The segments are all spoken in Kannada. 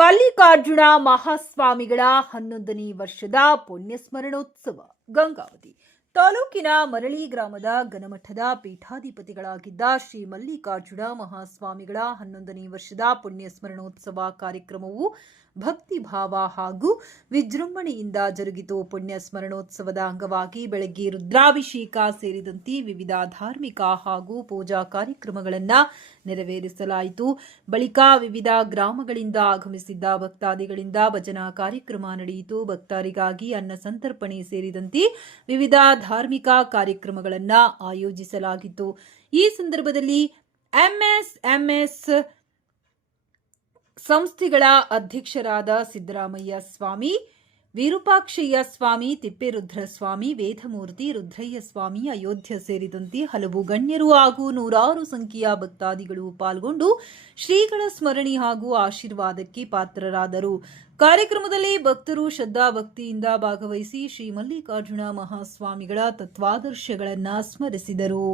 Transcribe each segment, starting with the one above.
ಮಲ್ಲಿಕಾರ್ಜುನ ಮಹಾಸ್ವಾಮಿಗಳ 11ನೇ ವರ್ಷದ ಪುಣ್ಯಸ್ಮರಣೋತ್ಸವ ಗಂಗಾವತಿ ತಾಲೂಕಿನ ಮರಳಿ ಗ್ರಾಮದ ಗಣಮಠದ ಪೀಠಾಧಿಪತಿಗಳಾಗಿದ್ದ ಶ್ರೀ ಮಲ್ಲಿಕಾರ್ಜುನ ಮಹಾಸ್ವಾಮಿಗಳ 11ನೇ ವರ್ಷದ ಪುಣ್ಯಸ್ಮರಣೋತ್ಸವ ಕಾರ್ಯಕ್ರಮವು ಭಕ್ತಿಭಾವ ಹಾಗೂ ವಿಜೃಂಭಣೆಯಿಂದ ಜರುಗಿತು. ಪುಣ್ಯ ಸ್ಮರಣೋತ್ಸವದ ಅಂಗವಾಗಿ ಬೆಳಗ್ಗೆ ರುದ್ರಾಭಿಷೇಕ ಸೇರಿದಂತೆ ವಿವಿಧ ಧಾರ್ಮಿಕ ಹಾಗೂ ಪೂಜಾ ಕಾರ್ಯಕ್ರಮಗಳನ್ನು ನೆರವೇರಿಸಲಾಯಿತು. ಬಳಿಕ ವಿವಿಧ ಗ್ರಾಮಗಳಿಂದ ಆಗಮಿಸಿದ್ದ ಭಕ್ತಾದಿಗಳಿಂದ ಭಜನಾ ಕಾರ್ಯಕ್ರಮ ನಡೆಯಿತು. ಭಕ್ತರಿಗಾಗಿ ಅನ್ನ ಸಂತರ್ಪಣೆ ಸೇರಿದಂತೆ ವಿವಿಧ ಧಾರ್ಮಿಕ ಕಾರ್ಯಕ್ರಮಗಳನ್ನು ಆಯೋಜಿಸಲಾಗಿತ್ತು. ಈ ಸಂದರ್ಭದಲ್ಲಿ ಎಂಎಸ್ ಸಂಸ್ಥೆಗಳ ಅಧ್ಯಕ್ಷರಾದ ಸಿದ್ದರಾಮಯ್ಯ ಸ್ವಾಮಿ, ವಿರೂಪಾಕ್ಷಯ್ಯ ಸ್ವಾಮಿ, ತಿಪ್ಪೇರುದ್ರ ಸ್ವಾಮಿ, ವೇದಮೂರ್ತಿ, ರುದ್ರಯ್ಯ ಸ್ವಾಮಿ, ಅಯೋಧ್ಯ ಸೇರಿದಂತೆ ಹಲವು ಗಣ್ಯರು ಹಾಗೂ ನೂರಾರು ಸಂಖ್ಯೆಯ ಭಕ್ತಾದಿಗಳು ಪಾಲ್ಗೊಂಡು ಶ್ರೀಗಳ ಸ್ಮರಣೆ ಹಾಗೂ ಆಶೀರ್ವಾದಕ್ಕೆ ಪಾತ್ರರಾದರು. ಕಾರ್ಯಕ್ರಮದಲ್ಲಿ ಭಕ್ತರು ಶ್ರದ್ಧಾಭಕ್ತಿಯಿಂದ ಭಾಗವಹಿಸಿ ಶ್ರೀ ಮಲ್ಲಿಕಾರ್ಜುನ ಮಹಾಸ್ವಾಮಿಗಳ ತತ್ವಾದರ್ಶಗಳನ್ನು ಸ್ಮರಿಸಿದರು.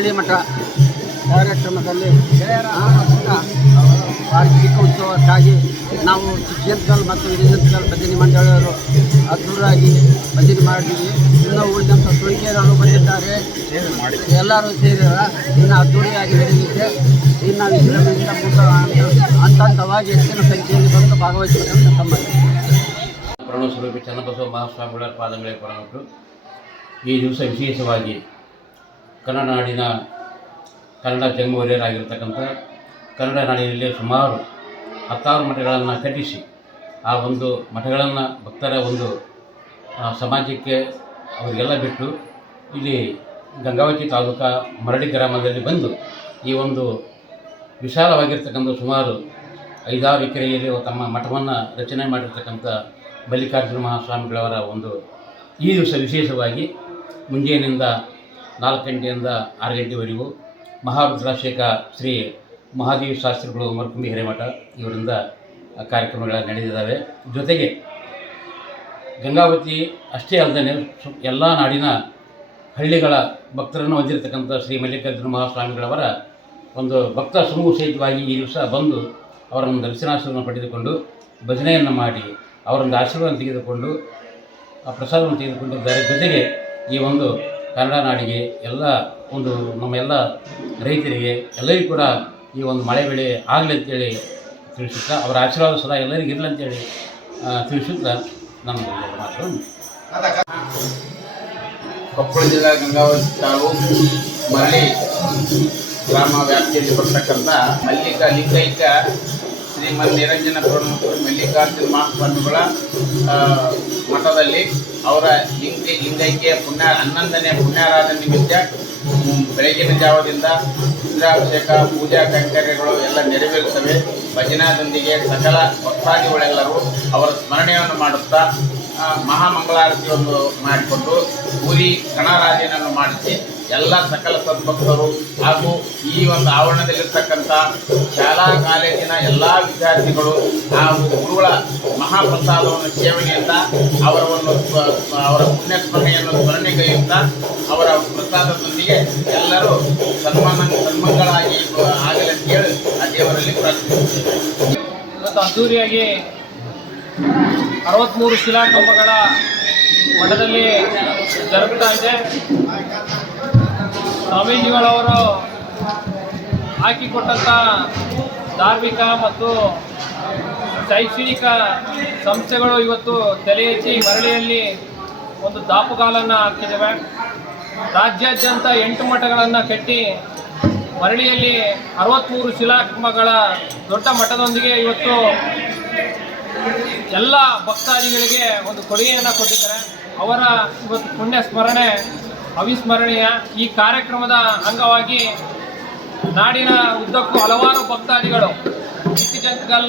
ಮರಳಿ ಮಠ ಕಾರ್ಯಕ್ರಮದಲ್ಲಿ ವಾರ್ಷಿಕ ಉತ್ಸವಕ್ಕಾಗಿ ನಾವು ಜಂತಕಲ್ ಮತ್ತು ಹಿರಿಜಂತಕಲ್ ಭಜನೆ ಮಂಡಳಿಯವರು ಅದ್ದೂರಾಗಿ ಭಜನೆ ಮಾಡಿದ್ದೀವಿ. ಇನ್ನೂ ಉಳಿದಂಥ ಸುಳಿಕೆಯವರು ಬಂದಿದ್ದಾರೆ, ಎಲ್ಲರೂ ಸೇರಿದ ಇನ್ನು ಅದ್ದೂರಿಯಾಗಿ ನಡೆಯಲಿದೆ. ಇನ್ನು ವಿಜೃಂಭಣೆಯಿಂದ ಹಂತವಾಗಿ ಹೆಚ್ಚಿನ ಸಂಖ್ಯೆಯಲ್ಲಿ ಬಂದು ಭಾಗವಹಿಸಬೇಕಂತ ತಮ್ಮಲ್ಲಿ ಪ್ರಣವಸ್ವರೂಪಿ ಚನ್ನಬಸವ ಮಹಾಸ್ವಾಮಿಗಳ ಪಾದಗಳಿಗೆ ಪರಮಟ್ಟು. ಈ ದಿವಸ ವಿಶೇಷವಾಗಿ ಕನ್ನಡ ನಾಡಿನ ಕನ್ನಡ ಜನ್ಮವರಿಯರಾಗಿರ್ತಕ್ಕಂಥ ಕನ್ನಡ ನಾಡಿನಲ್ಲಿ ಸುಮಾರು 16 ಮಠಗಳನ್ನು ಕಟ್ಟಿಸಿ ಆ ಒಂದು ಮಠಗಳನ್ನು ಭಕ್ತರ ಒಂದು ಸಮಾಜಕ್ಕೆ ಅವರಿಗೆಲ್ಲ ಬಿಟ್ಟು ಇಲ್ಲಿ ಗಂಗಾವತಿ ತಾಲೂಕಾ ಮರಳಿ ಗ್ರಾಮದಲ್ಲಿ ಬಂದು ಈ ಒಂದು ವಿಶಾಲವಾಗಿರ್ತಕ್ಕಂಥ ಸುಮಾರು 5-6 ಎಕರೆಯಲ್ಲಿ ತಮ್ಮ ಮಠವನ್ನು ರಚನೆ ಮಾಡಿರ್ತಕ್ಕಂಥ ಮಲ್ಲಿಕಾರ್ಜುನ ಮಹಾಸ್ವಾಮಿಗಳವರ ಒಂದು ಈ ದಿವಸ ವಿಶೇಷವಾಗಿ ಮುಂಜಾನೆಯಿಂದ 4 ಗಂಟೆಯಿಂದ 6 ಗಂಟೆವರೆಗೂ ಮಹಾರುದ್ರಾಭಿಷೇಕ ಶ್ರೀ ಮಹಾದೇವ ಶಾಸ್ತ್ರಿಗಳು ಮರಕುಂಬಿ ಹಿರೇಮಠ ಇವರಿಂದ ಕಾರ್ಯಕ್ರಮಗಳು ನಡೆದಿದ್ದಾವೆ. ಜೊತೆಗೆ ಗಂಗಾವತಿ ಅಷ್ಟೇ ಅಲ್ಲದೆ ಎಲ್ಲ ನಾಡಿನ ಹಳ್ಳಿಗಳ ಭಕ್ತರನ್ನು ಹೊಂದಿರತಕ್ಕಂಥ ಶ್ರೀ ಮಲ್ಲಿಕಾರ್ಜುನ ಮಹಾಸ್ವಾಮಿಗಳವರ ಒಂದು ಭಕ್ತ ಸಮೂಹ ಸಹಿತವಾಗಿ ಈ ದಿವಸ ಬಂದು ಅವರನ್ನು ದರ್ಶನಾಶ್ರಮ ಪಡೆದುಕೊಂಡು ಭಜನೆಯನ್ನು ಮಾಡಿ ಅವರೊಂದು ಆಶೀರ್ವಾದ ತೆಗೆದುಕೊಂಡು ಆ ಪ್ರಸಾದವನ್ನು ತೆಗೆದುಕೊಂಡಿದ್ದಾರೆ. ಜೊತೆಗೆ ಈ ಒಂದು ಕನ್ನಡ ನಾಡಿಗೆ ಎಲ್ಲ ಒಂದು ನಮ್ಮೆಲ್ಲ ರೈತರಿಗೆ ಎಲ್ಲರಿಗೂ ಕೂಡ ಈ ಒಂದು ಮಳೆ ಬೆಳೆ ಆಗಲಿ ಅಂತೇಳಿ ತಿಳಿಸುತ್ತಾ ಅವರ ಆಶೀರ್ವಾದ ಸದಾ ಎಲ್ಲರಿಗೂ ಇರಲಿ ಅಂತೇಳಿ ತಿಳಿಸುತ್ತಾ ನಮ್ಮ ಮಾತು. ಕೊಪ್ಪಳ ಜಿಲ್ಲಾ ಗಂಗಾವತಿ ತಾಲೂಕು ಮರಳಿ ಗ್ರಾಮ ವ್ಯಾಪ್ತಿಯಲ್ಲಿ ಬರ್ತಕ್ಕಂಥ ಲಿಂಗೈಕ್ಯ ಶ್ರೀಮನ್ ನಿರಂಜನ ಮಲ್ಲಿಕಾರ್ಜುನ ಮಹಾಸ್ವಾಮಿಗಳ ಮಠದಲ್ಲಿ ಅವರ ಲಿಂಗೈಕ್ಯ 11ನೇ ಪುಣ್ಯಾರಾಧನೆ ನಿಮಿತ್ತ ಬೆಳಗಿನ ಜಾವದಿಂದ ರುದ್ರಾಭಿಷೇಕ ಪೂಜಾ ಕೈಂಕರ್ಯಗಳು ಎಲ್ಲ ನೆರವೇರುತ್ತವೆ. ಭಜನಾದೊಂದಿಗೆ ಸಕಲ ಭಕ್ತಾದಿಗಳೆಲ್ಲರೂ ಅವರ ಸ್ಮರಣೆಯನ್ನು ಮಾಡುತ್ತಾ ಮಹಾಮಂಗಳಾರತಿಯನ್ನು ಮಾಡಿಕೊಂಡು ಪೂರಿ ಗಣರಾಜನನ್ನು ಮಾಡಿಸಿ ಎಲ್ಲ ಸಕಲ ಸದ್ಭಕ್ತರು ಹಾಗೂ ಈ ಒಂದು ಆವರಣದಲ್ಲಿರ್ತಕ್ಕಂಥ ಶಾಲಾ ಕಾಲೇಜಿನ ಎಲ್ಲ ವಿದ್ಯಾರ್ಥಿಗಳು ಹಾಗೂ ಗುರುಗಳ ಮಹಾಪ್ರಸಾದವನ್ನು ಸೇವನೆಯಿಂದ ಅವರ ಪುಣ್ಯಸ್ಮರಣೆಯನ್ನು ಸ್ಮರಣೆಗೈಯುತ್ತಾ ಅವರ ಪ್ರಸಾದದೊಂದಿಗೆ ಎಲ್ಲರೂ ಸನ್ಮಂಗಳಾಗಿ ಆಗಲೆಂತೇಳಿ ಆ ದೇವರಲ್ಲಿ ಪ್ರಾರ್ಥಿಸುತ್ತೇವೆ. ಇವತ್ತು ಅದ್ದೂರಿಯಾಗಿ 63 ಶಿಲಾಕಂಬಗಳ ಮಠದಲ್ಲಿ ಜರುಗುತ್ತಾ ಇದೆ. ಸ್ವಾಮೀಜಿಗಳವರು ಹಾಕಿಕೊಟ್ಟಂಥ ಧಾರ್ಮಿಕ ಮತ್ತು ಶೈಕ್ಷಣಿಕ ಸಂಸ್ಥೆಗಳು ಇವತ್ತು ತಲೆ ಎತ್ತಿ ಮರಳಿಯಲ್ಲಿ ಒಂದು ದಾಪುಗಾಲನ್ನು ಹಾಕಿದ್ದೇವೆ. ರಾಜ್ಯಾದ್ಯಂತ 8 ಮಠಗಳನ್ನು ಕಟ್ಟಿ ಮರಳಿಯಲ್ಲಿ 63 ಶಿಲಾಕಂಬಗಳ ದೊಡ್ಡ ಮಠದೊಂದಿಗೆ ಇವತ್ತು ಎಲ್ಲ ಭಕ್ತಾದಿಗಳಿಗೆ ಒಂದು ಕೊಡುಗೆಯನ್ನು ಕೊಟ್ಟಿದ್ದಾರೆ. ಅವರ ಇವತ್ತು ಪುಣ್ಯ ಸ್ಮರಣೆ ಅವಿಸ್ಮರಣೀಯ. ಈ ಕಾರ್ಯಕ್ರಮದ ಅಂಗವಾಗಿ ನಾಡಿನ ಉದ್ದಕ್ಕೂ ಹಲವಾರು ಭಕ್ತಾದಿಗಳು ಚಿಕ್ಕಜಂತಕಲ್,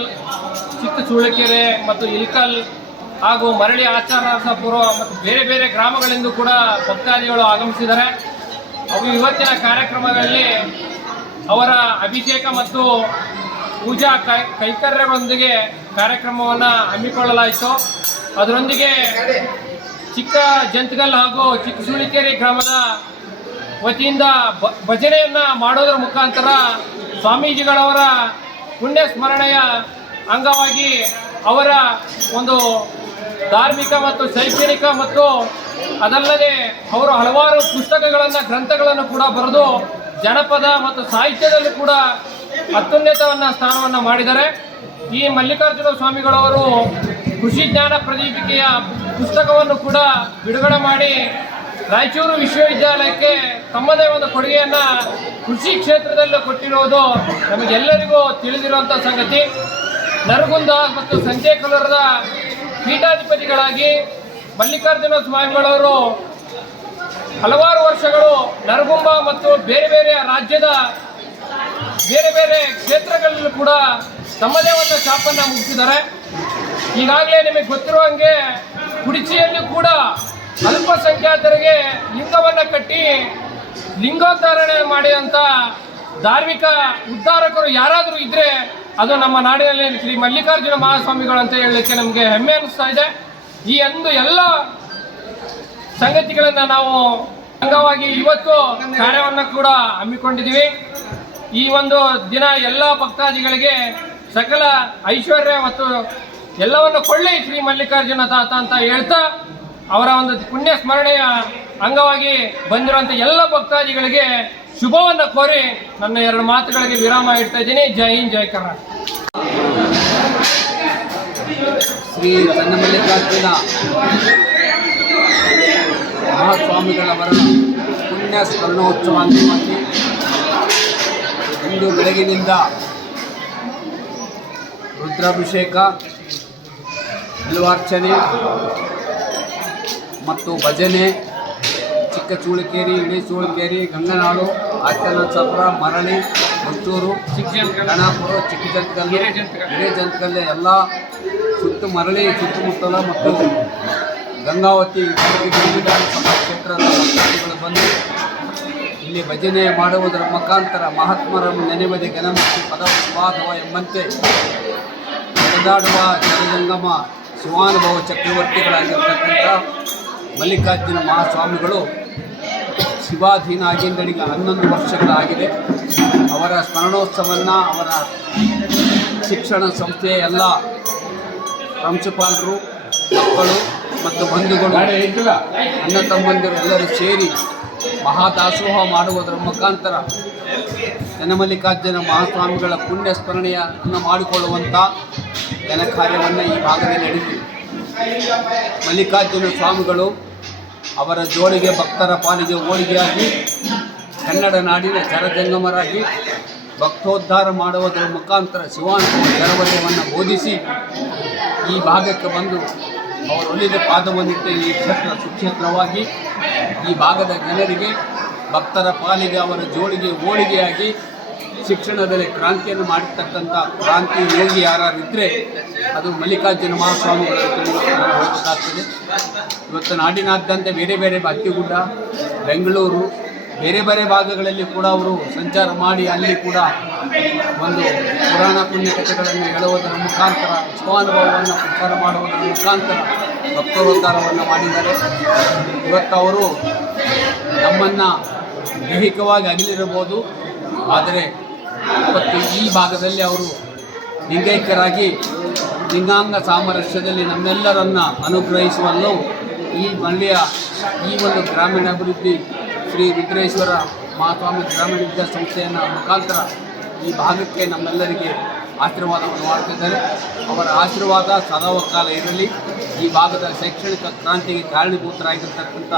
ಚಿಕ್ಕ ಚೂಳಕೆರೆ ಮತ್ತು ಇಲ್ಕಲ್ ಹಾಗೂ ಮರಳಿ ಆಚಾರ್ಯಪುರ ಮತ್ತು ಬೇರೆ ಬೇರೆ ಗ್ರಾಮಗಳಿಂದ ಕೂಡ ಭಕ್ತಾದಿಗಳು ಆಗಮಿಸಿದ್ದಾರೆ. ಅವು ಇವತ್ತಿನ ಕಾರ್ಯಕ್ರಮಗಳಲ್ಲಿ ಅವರ ಅಭಿಷೇಕ ಮತ್ತು ಪೂಜಾ ಕೈಂಕರ್ಯಗಳೊಂದಿಗೆ ಕಾರ್ಯಕ್ರಮವನ್ನು ಹಮ್ಮಿಕೊಳ್ಳಲಾಯಿತು. ಅದರೊಂದಿಗೆ ಚಿಕ್ಕ ಜಂತಕಲ್ ಹಾಗೂ ಚಿಕ್ಕ ಸೂಳಿಕೆರೆ ಗ್ರಾಮದ ವತಿಯಿಂದ ಭಜನೆಯನ್ನು ಮಾಡೋದರ ಮುಖಾಂತರ ಸ್ವಾಮೀಜಿಗಳವರ ಪುಣ್ಯ ಸ್ಮರಣೆಯ ಅಂಗವಾಗಿ ಅವರ ಒಂದು ಧಾರ್ಮಿಕ ಮತ್ತು ಶೈಕ್ಷಣಿಕ ಮತ್ತು ಅದಲ್ಲದೆ ಅವರು ಹಲವಾರು ಪುಸ್ತಕಗಳನ್ನು ಗ್ರಂಥಗಳನ್ನು ಕೂಡ ಬರೆದು ಜನಪದ ಮತ್ತು ಸಾಹಿತ್ಯದಲ್ಲೂ ಕೂಡ ಅತ್ಯುನ್ನತವನ್ನು ಸ್ಥಾನವನ್ನು ಮಾಡಿದ್ದಾರೆ. ಈ ಮಲ್ಲಿಕಾರ್ಜುನ ಸ್ವಾಮಿಗಳವರು ಕೃಷಿ ಜ್ಞಾನ ಪ್ರದೀಪಿಕೆಯ ಪುಸ್ತಕವನ್ನು ಕೂಡ ಬಿಡುಗಡೆ ಮಾಡಿ ರಾಯಚೂರು ವಿಶ್ವವಿದ್ಯಾಲಯಕ್ಕೆ ತಮ್ಮದೇ ಒಂದು ಕೊಡುಗೆಯನ್ನು ಕೃಷಿ ಕ್ಷೇತ್ರದಲ್ಲೂ ಕೊಟ್ಟಿರುವುದು ನಮಗೆಲ್ಲರಿಗೂ ತಿಳಿದಿರುವಂಥ ಸಂಗತಿ. ನರಗುಂದ ಮತ್ತು ಸಂಜೆಕಲ್ಲೂರದ ಪೀಠಾಧಿಪತಿಗಳಾಗಿ ಮಲ್ಲಿಕಾರ್ಜುನ ಸ್ವಾಮಿಗಳವರು ಹಲವಾರು ವರ್ಷಗಳು ನರಗುಂಬ ಮತ್ತು ಬೇರೆ ಬೇರೆ ರಾಜ್ಯದ ಬೇರೆ ಬೇರೆ ಕ್ಷೇತ್ರಗಳಲ್ಲೂ ಕೂಡ ತಮ್ಮದೇ ಒಂದು ಛಾಪನ್ನು ಮುಗಿಸಿದ್ದಾರೆ. ಈಗಾಗಲೇ ನಿಮಗೆ ಗೊತ್ತಿರುವ ಹಾಗೆ ಕುಡಿಚಿಯಲ್ಲಿ ಕೂಡ ಅಲ್ಪಸಂಖ್ಯಾತರಿಗೆ ಲಿಂಗವನ್ನು ಕಟ್ಟಿ ಲಿಂಗೋದ್ಧಾರಣೆ ಮಾಡಿದಂಥ ಧಾರ್ಮಿಕ ಉದ್ಧಾರಕರು ಯಾರಾದರೂ ಇದ್ದರೆ ಅದು ನಮ್ಮ ನಾಡಿನಲ್ಲಿ ಶ್ರೀ ಮಲ್ಲಿಕಾರ್ಜುನ ಮಹಾಸ್ವಾಮಿಗಳು ಅಂತ ಹೇಳಲಿಕ್ಕೆ ನಮಗೆ ಹೆಮ್ಮೆ ಅನಿಸ್ತಾ ಇದೆ. ಈ ಎಲ್ಲ ಸಂಗತಿಗಳನ್ನು ನಾವು ಅಂಗವಾಗಿ ಇವತ್ತು ಕಾರ್ಯವನ್ನು ಕೂಡ ಹಮ್ಮಿಕೊಂಡಿದ್ದೀವಿ. ಈ ಒಂದು ದಿನ ಎಲ್ಲ ಭಕ್ತಾದಿಗಳಿಗೆ ಸಕಲ ಐಶ್ವರ್ಯ ಮತ್ತು ಎಲ್ಲವನ್ನು ಕೊಳ್ಳಿ ಶ್ರೀ ಮಲ್ಲಿಕಾರ್ಜುನ ತಾತ ಅಂತ ಹೇಳ್ತಾ ಅವರ ಒಂದು ಪುಣ್ಯ ಸ್ಮರಣೆಯ ಅಂಗವಾಗಿ ಬಂದಿರುವಂಥ ಎಲ್ಲ ಭಕ್ತಾದಿಗಳಿಗೆ ಶುಭವನ್ನು ಕೋರಿ ನನ್ನ 2 ಮಾತುಗಳಿಗೆ ವಿರಾಮ ಇಡ್ತಾ ಇದ್ದೀನಿ. ಜೈ ಹಿಂದ್, ಜೈ ಕರ್ನಾಟಕ. ಶ್ರೀ ಚನ್ನಮಲ್ಲಿಕಾರ್ಜುನ ಮಹಾಸ್ವಾಮಿಗಳವರ ಪುಣ್ಯ ಸ್ಮರಣೋತ್ಸವ ಅಂಗವಾಗಿ ಇಂದು ಬೆಳಗಿನಿಂದ ರುದ್ರಾಭಿಷೇಕ, ಬಿಲ್ವಾರ್ಚನೆ ಮತ್ತು ಭಜನೆ ಚಿಕ್ಕ ಚೂಳಿಕೇರಿ, ಇಡೀ ಚೂಳಿಕೇರಿ, ಗಂಗನಾಡು, ಆಚಲಸಪ್ರ, ಮರಳಿ, ಮುತ್ತೂರು, ಗಣಾಪುರ, ಚಿಕ್ಕಜಂತಕಲ್ಲು, ಹಿರೇಜಂತಕಲ್ಲು ಎಲ್ಲ ಸುತ್ತು ಮರಳಿ ಸುತ್ತಮುತ್ತಲ ಮತ್ತು ಗಂಗಾವತಿ ವಿಧಾನಸಭಾ ಕ್ಷೇತ್ರದ ಭಕ್ತಾದಿಗಳು ಬಂದು ಇಲ್ಲಿ ಭಜನೆ ಮಾಡುವುದರ ಮುಖಾಂತರ ಮಹಾತ್ಮರನ್ನು ನೆನೆಯುವುದೇ ಘನಮುಕ್ತಿ ಪದವಾದವ ಎಂಬಂತೆ ನಡೆದಾಡುವ ಜಗಜಂಗಮ ಶಿವಾನುಭವ ಚಕ್ರವರ್ತಿಗಳಾಗಿರ್ತಕ್ಕಂಥ ಮಲ್ಲಿಕಾರ್ಜುನ ಮಹಾಸ್ವಾಮಿಗಳು ಶಿವಾಧೀನ ಆಗಿಂದಡಿಗೆ 11 ವರ್ಷಗಳಾಗಿದೆ. ಅವರ ಸ್ಮರಣೋತ್ಸವವನ್ನು ಅವರ ಶಿಕ್ಷಣ ಸಂಸ್ಥೆಯ ಎಲ್ಲ ಪ್ರಾಂಶುಪಾಲರು, ಮಕ್ಕಳು ಮತ್ತು ಬಂಧುಗಳು, ಅಣ್ಣ ತಮ್ಮಂದಿರು ಎಲ್ಲರೂ ಸೇರಿ ಮಹಾದಾಸೋಹ ಮಾಡುವುದರ ಮುಖಾಂತರ ಚನ್ನಮಲ್ಲಿಕಾರ್ಜುನ ಮಹಾಸ್ವಾಮಿಗಳ ಪುಣ್ಯ ಸ್ಮರಣೆಯನ್ನು ಮಾಡಿಕೊಳ್ಳುವಂಥ ಘನ ಕಾರ್ಯವನ್ನು ಈ ಭಾಗದಲ್ಲಿ ನಡೆಸಿದೆ. ಮಲ್ಲಿಕಾರ್ಜುನ ಸ್ವಾಮಿಗಳು ಅವರ ಜೋಳಿಗೆ ಭಕ್ತರ ಪಾಲಿಗೆ ಹೋಳಿಗೆಯಾಗಿ ಕನ್ನಡ ನಾಡಿನ ಜರಜಂಗಮರಾಗಿ ಭಕ್ತೋದ್ಧಾರ ಮಾಡುವುದರ ಮುಖಾಂತರ ಶಿವಾನುಭವ ಜರವರ್ಯವನ್ನು ಬೋಧಿಸಿ ಈ ಭಾಗಕ್ಕೆ ಬಂದು ಅವರು ಒಲಿದ ಪಾದವನ್ನಿಟ್ಟು ಈ ಕ್ಷೇತ್ರ ಸುಕ್ಷೇತ್ರವಾಗಿ ಈ ಭಾಗದ ಜನರಿಗೆ ಭಕ್ತರ ಪಾಲಿಗೆ ಅವರ ಜೋಳಿಗೆ ಹೋಳಿಗೆಯಾಗಿ ಶಿಕ್ಷಣದಲ್ಲಿ ಕ್ರಾಂತಿಯನ್ನು ಮಾಡಿರ್ತಕ್ಕಂಥ ಕ್ರಾಂತಿ ಯೋಗಿ ಯಾರಿದ್ದರೆ ಅದು ಮಲ್ಲಿಕಾರ್ಜುನ ಮಹಾಸ್ವಾಮಿಗಳು ಹೋಗಬೇಕಾಗ್ತದೆ. ಇವತ್ತು ನಾಡಿನಾದ್ಯಂತ ಬೇರೆ ಬೇರೆ ಅತ್ತಿಗುಡ್ಡ, ಬೆಂಗಳೂರು, ಬೇರೆ ಬೇರೆ ಭಾಗಗಳಲ್ಲಿ ಕೂಡ ಅವರು ಸಂಚಾರ ಮಾಡಿ ಅಲ್ಲಿ ಕೂಡ ಒಂದು ಪುರಾಣ ಪುಣ್ಯಕಥೆಗಳನ್ನು ಹೇಳುವುದರ ಮುಖಾಂತರ ಶಿವಾನುಭವವನ್ನು ಪ್ರಚಾರ ಮಾಡುವುದರ ಮುಖಾಂತರ ಭಕ್ತೋದ್ಧಾರವನ್ನು ಮಾಡಿದ್ದಾರೆ. ಇವತ್ತು ಅವರು ನಮ್ಮನ್ನು ದೈಹಿಕವಾಗಿ ಅಗಲಿರಬಹುದು, ಆದರೆ ಇವತ್ತು ಈ ಭಾಗದಲ್ಲಿ ಅವರು ಲಿಂಗೈಕ್ಯರಾಗಿ ಲಿಂಗಾಂಗ ಸಾಮರಸ್ಯದಲ್ಲಿ ನಮ್ಮೆಲ್ಲರನ್ನು ಅನುಗ್ರಹಿಸುವಲ್ಲೂ ಈ ಮಂಡ್ಯ ಈ ಒಂದು ಗ್ರಾಮೀಣಾಭಿವೃದ್ಧಿ ಶ್ರೀ ರುದ್ರೇಶ್ವರ ಮಹಾಸ್ವಾಮಿ ಗ್ರಾಮೀಣ ವಿದ್ಯಾಸಂಸ್ಥೆಯನ್ನು ಮುಖಾಂತರ ಈ ಭಾಗಕ್ಕೆ ನಮ್ಮೆಲ್ಲರಿಗೆ ಆಶೀರ್ವಾದವನ್ನು ಮಾಡ್ತಿದ್ದಾರೆ. ಅವರ ಆಶೀರ್ವಾದ ಸದಾಕಾಲ ಇರಲಿ. ಈ ಭಾಗದ ಶೈಕ್ಷಣಿಕ ಕ್ರಾಂತಿಗೆ ಕಾರಣೀಭೂತರಾಗಿರ್ತಕ್ಕಂಥ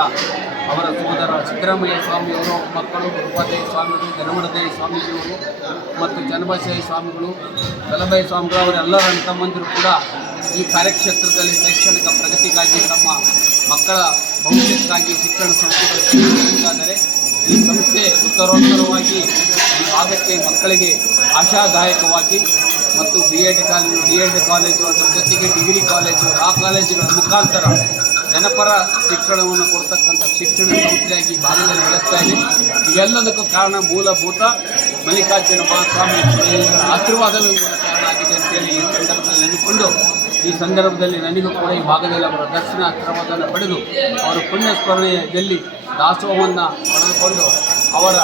ಅವರ ಸೋದರ ಸಿದ್ದರಾಮಯ್ಯ ಸ್ವಾಮಿಯವರು, ಮಕ್ಕಳು ಗುರುಪಾದಯ್ಯ ಸ್ವಾಮಿಗಳು, ಜನಮಡದಯ್ಯ ಸ್ವಾಮೀಜಿಯವರು ಮತ್ತು ಚನ್ನಬಸಯ್ಯ ಸ್ವಾಮಿಗಳು, ಕಲಬಯ್ಯ ಸ್ವಾಮಿಗಳು ಅವರೆಲ್ಲರ ತಮ್ಮಂದಿರು ಕೂಡ ಈ ಕಾರ್ಯಕ್ಷೇತ್ರದಲ್ಲಿ ಶೈಕ್ಷಣಿಕ ಪ್ರಗತಿಗಾಗಿ ತಮ್ಮ ಮಕ್ಕಳ ಭವಿಷ್ಯಕ್ಕಾಗಿ ಶಿಕ್ಷಣ ಸಂಸ್ಥೆಗಳು ಈ ಸಂಸ್ಥೆ ಉತ್ತರೋತ್ತರವಾಗಿ ಈ ಭಾಗಕ್ಕೆ ಮಕ್ಕಳಿಗೆ ಆಶಾದಾಯಕವಾಗಿ ಮತ್ತು BEd ಕಾಲೇಜು ಅದರ ಜೊತೆಗೆ ಡಿಗ್ರಿ ಕಾಲೇಜು, ಲಾ ಕಾಲೇಜುಗಳ ಮುಖಾಂತರ ಜನಪರ ಶಿಕ್ಷಣವನ್ನು ಕೊಡ್ತಕ್ಕಂಥ ಶಿಕ್ಷಣ ಸಂಸ್ಥೆಯಾಗಿ ಭಾಗದಲ್ಲಿ ಬೆಳೆಸ್ತಾ ಇದೆ. ಇವೆಲ್ಲದಕ್ಕೂ ಕಾರಣ ಮೂಲಭೂತ ಮಲ್ಲಿಕಾರ್ಜುನ ಮಹಾಸ್ವಾಮಿ ಆಶೀರ್ವಾದವೇ ಮೂಲ ಕಾರಣ ಆಗಿದೆ ಅಂತೇಳಿ ಈ ಸಂದರ್ಭದಲ್ಲಿ ನೆನೆದುಕೊಂಡು ಈ ಸಂದರ್ಭದಲ್ಲಿ ನನಗೂ ಕೂಡ ಈ ಭಾಗದಲ್ಲಿ ಅವರ ದರ್ಶನ ಆಶೀರ್ವಾದವನ್ನು ಪಡೆದು ಅವರ ಪುಣ್ಯ ಸ್ಮರಣೆಯಲ್ಲಿ ದಾಸೋಹವನ್ನು ಪಡೆದುಕೊಂಡು ಅವರ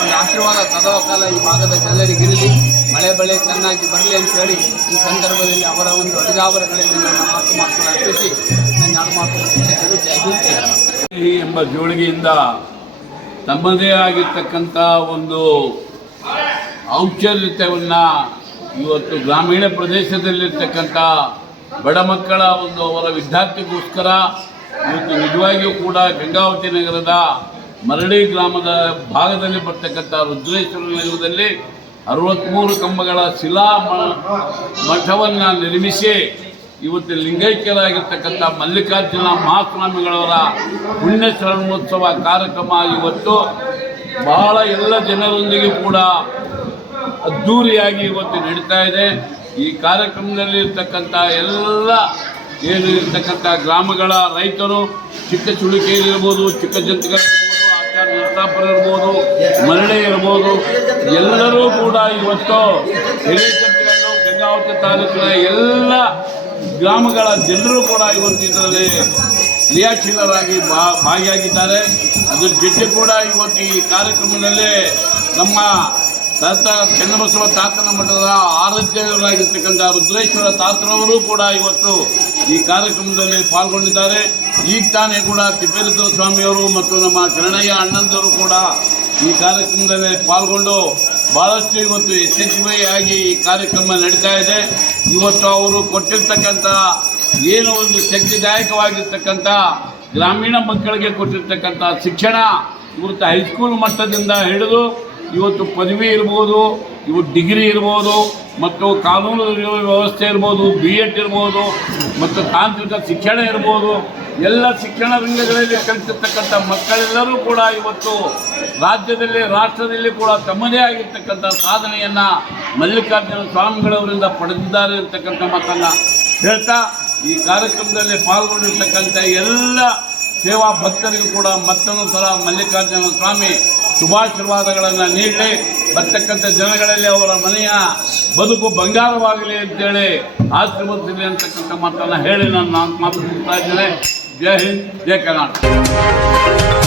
ಒಂದು ಆಶೀರ್ವಾದ ಸದಾಕಾಲ ಈ ಭಾಗದ ಜನರಿಗಿರಲಿ, ಮಳೆ ಬೆಳೆ ಚೆನ್ನಾಗಿ ಬರಲಿ ಅಂತೇಳಿ ಈ ಸಂದರ್ಭದಲ್ಲಿ ಅವರ ಒಂದು ಅಡಿದಾವರಗಳಲ್ಲಿ ನನ್ನ ಮಾತುಗಳು ಅರ್ಪಿಸಿ ನನ್ನ ಮಾತು ಎಂಬ ಜೋಳಿಗೆಯಿಂದ ತಮ್ಮದೇ ಆಗಿರ್ತಕ್ಕಂಥ ಒಂದು ಔಪಚಾರಿಕತೆಯನ್ನು ಇವತ್ತು ಗ್ರಾಮೀಣ ಪ್ರದೇಶದಲ್ಲಿರ್ತಕ್ಕಂಥ ಬಡ ಮಕ್ಕಳ ಒಂದು ಅವರ ವಿದ್ಯಾರ್ಥಿಗೋಸ್ಕರ ಇವತ್ತು ನಿಜವಾಗಿಯೂ ಕೂಡ ಗಂಗಾವತಿ ನಗರದ ಮರಳಿ ಗ್ರಾಮದ ಭಾಗದಲ್ಲಿ ಬರ್ತಕ್ಕಂಥ ರುದ್ರೇಶ್ವರ ನಗರದಲ್ಲಿ 63 ಕಂಬಗಳ ಶಿಲಾ ಮಠವನ್ನು ನಿರ್ಮಿಸಿ ಇವತ್ತು ಲಿಂಗೈಕ್ಯರಾಗಿರ್ತಕ್ಕಂಥ ಮಲ್ಲಿಕಾರ್ಜುನ ಮಹಾಸ್ವಾಮಿಗಳವರ ಪುಣ್ಯ ಸ್ಮರಣೋತ್ಸವ ಕಾರ್ಯಕ್ರಮ ಇವತ್ತು ಬಹಳ ಎಲ್ಲ ಜನರೊಂದಿಗೆ ಕೂಡ ಅದ್ಧೂರಿಯಾಗಿ ಇವತ್ತು ನಡೀತಾ ಇದೆ. ಈ ಕಾರ್ಯಕ್ರಮದಲ್ಲಿ ಇರ್ತಕ್ಕಂಥ ಎಲ್ಲ ಏನು ಇರ್ತಕ್ಕಂಥ ಗ್ರಾಮಗಳ ರೈತರು, ಚಿಕ್ಕ ಚುಳಿಕೇರಿ ಇರ್ಬೋದು, ಚಿಕ್ಕ ಜಂತಿಕಲ್ ಇರ್ಬೋದು, ಆಚಾರ್ಯ ನರಸಾಪುರ ಇರ್ಬೋದು, ಮರಳಿ ಇರ್ಬೋದು, ಎಲ್ಲರೂ ಕೂಡ ಇವತ್ತು ಹಿರೇಜಂತಿಕಲ್ಲು ಗಂಗಾವತಿ ತಾಲೂಕಿನ ಎಲ್ಲ ಗ್ರಾಮಗಳ ಜನರು ಕೂಡ ಇವತ್ತು ಇದರಲ್ಲಿ ಕ್ರಿಯಾಶೀಲರಾಗಿ ಭಾಗಿಯಾಗಿದ್ದಾರೆ. ಅದ್ರ ಜೊತೆ ಕೂಡ ಇವತ್ತು ಈ ಕಾರ್ಯಕ್ರಮದಲ್ಲಿ ನಮ್ಮ ತಾತ ಚೆನ್ನಬಸವ ತಾತನ ಮಠದ ಆರಾಧ್ಯರಾಗಿರ್ತಕ್ಕಂಥ ರುದ್ರೇಶ್ವರ ತಾತನವರು ಕೂಡ ಇವತ್ತು ಈ ಕಾರ್ಯಕ್ರಮದಲ್ಲಿ ಪಾಲ್ಗೊಂಡಿದ್ದಾರೆ. ಈಗ ತಾನೇ ಕೂಡ ತಿಪ್ಪೇರುದ್ರ ಸ್ವಾಮಿಯವರು ಮತ್ತು ನಮ್ಮ ಶರಣಯ್ಯ ಅಣ್ಣಂದವರು ಕೂಡ ಈ ಕಾರ್ಯಕ್ರಮದಲ್ಲಿ ಪಾಲ್ಗೊಂಡು ಭಾಳಷ್ಟು ಇವತ್ತು ಯಶಸ್ವಿಯಾಗಿ ಈ ಕಾರ್ಯಕ್ರಮ ನಡೀತಾ ಇದೆ. ಇವತ್ತು ಅವರು ಕೊಟ್ಟಿರ್ತಕ್ಕಂಥ ಏನು ಒಂದು ಶಕ್ತಿದಾಯಕವಾಗಿರ್ತಕ್ಕಂಥ ಗ್ರಾಮೀಣ ಮಕ್ಕಳಿಗೆ ಕೊಟ್ಟಿರ್ತಕ್ಕಂಥ ಶಿಕ್ಷಣ ಇವತ್ತು ಹೈಸ್ಕೂಲ್ ಮಟ್ಟದಿಂದ ಹಿಡಿದು ಇವತ್ತು ಪದವಿ ಇರ್ಬೋದು, ಇವತ್ತು ಡಿಗ್ರಿ ಇರ್ಬೋದು, ಮತ್ತು ಕಾನೂನು ವ್ಯವಸ್ಥೆ ಇರ್ಬೋದು, BEd ಇರ್ಬೋದು, ಮತ್ತು ತಾಂತ್ರಿಕ ಶಿಕ್ಷಣ ಇರ್ಬೋದು, ಎಲ್ಲ ಶಿಕ್ಷಣ ರಂಗಗಳಲ್ಲಿ ಕಲಿತಿರ್ತಕ್ಕಂಥ ಮಕ್ಕಳೆಲ್ಲರೂ ಕೂಡ ಇವತ್ತು ರಾಜ್ಯದಲ್ಲಿ ರಾಷ್ಟ್ರದಲ್ಲಿ ಕೂಡ ತಮ್ಮದೇ ಆಗಿರ್ತಕ್ಕಂಥ ಸಾಧನೆಯನ್ನು ಮಲ್ಲಿಕಾರ್ಜುನ ಸ್ವಾಮಿಗಳವರಿಂದ ಪಡೆದಿದ್ದಾರೆ ಅಂತಕ್ಕಂಥ ಮಾತನ್ನು ಹೇಳ್ತಾ ಈ ಕಾರ್ಯಕ್ರಮದಲ್ಲಿ ಪಾಲ್ಗೊಂಡಿರ್ತಕ್ಕಂಥ ಎಲ್ಲ ಸೇವಾ ಭಕ್ತರಿಗೂ ಕೂಡ ಮತ್ತೊಂದು ಸಲ ಮಲ್ಲಿಕಾರ್ಜುನ ಸ್ವಾಮಿ ಶುಭಾಶೀರ್ವಾದಗಳನ್ನು ನೀಡಿ ಬರ್ತಕ್ಕಂಥ ಜನಗಳಲ್ಲಿ ಅವರ ಮನೆಯ ಬದುಕು ಬಂಗಾರವಾಗಲಿ ಅಂತೇಳಿ ಆಶೀರ್ವದಿಸಲಿ ಅಂತಕ್ಕಂಥ ಮಾತನ್ನು ಹೇಳಿ ನಾನು ಮಾತು ಮುಗಿಸ್ತಾ ಇದ್ದೇನೆ. ಜೈ ಹಿಂದ್, ಜೈ ಕರ್ನಾಟಕ.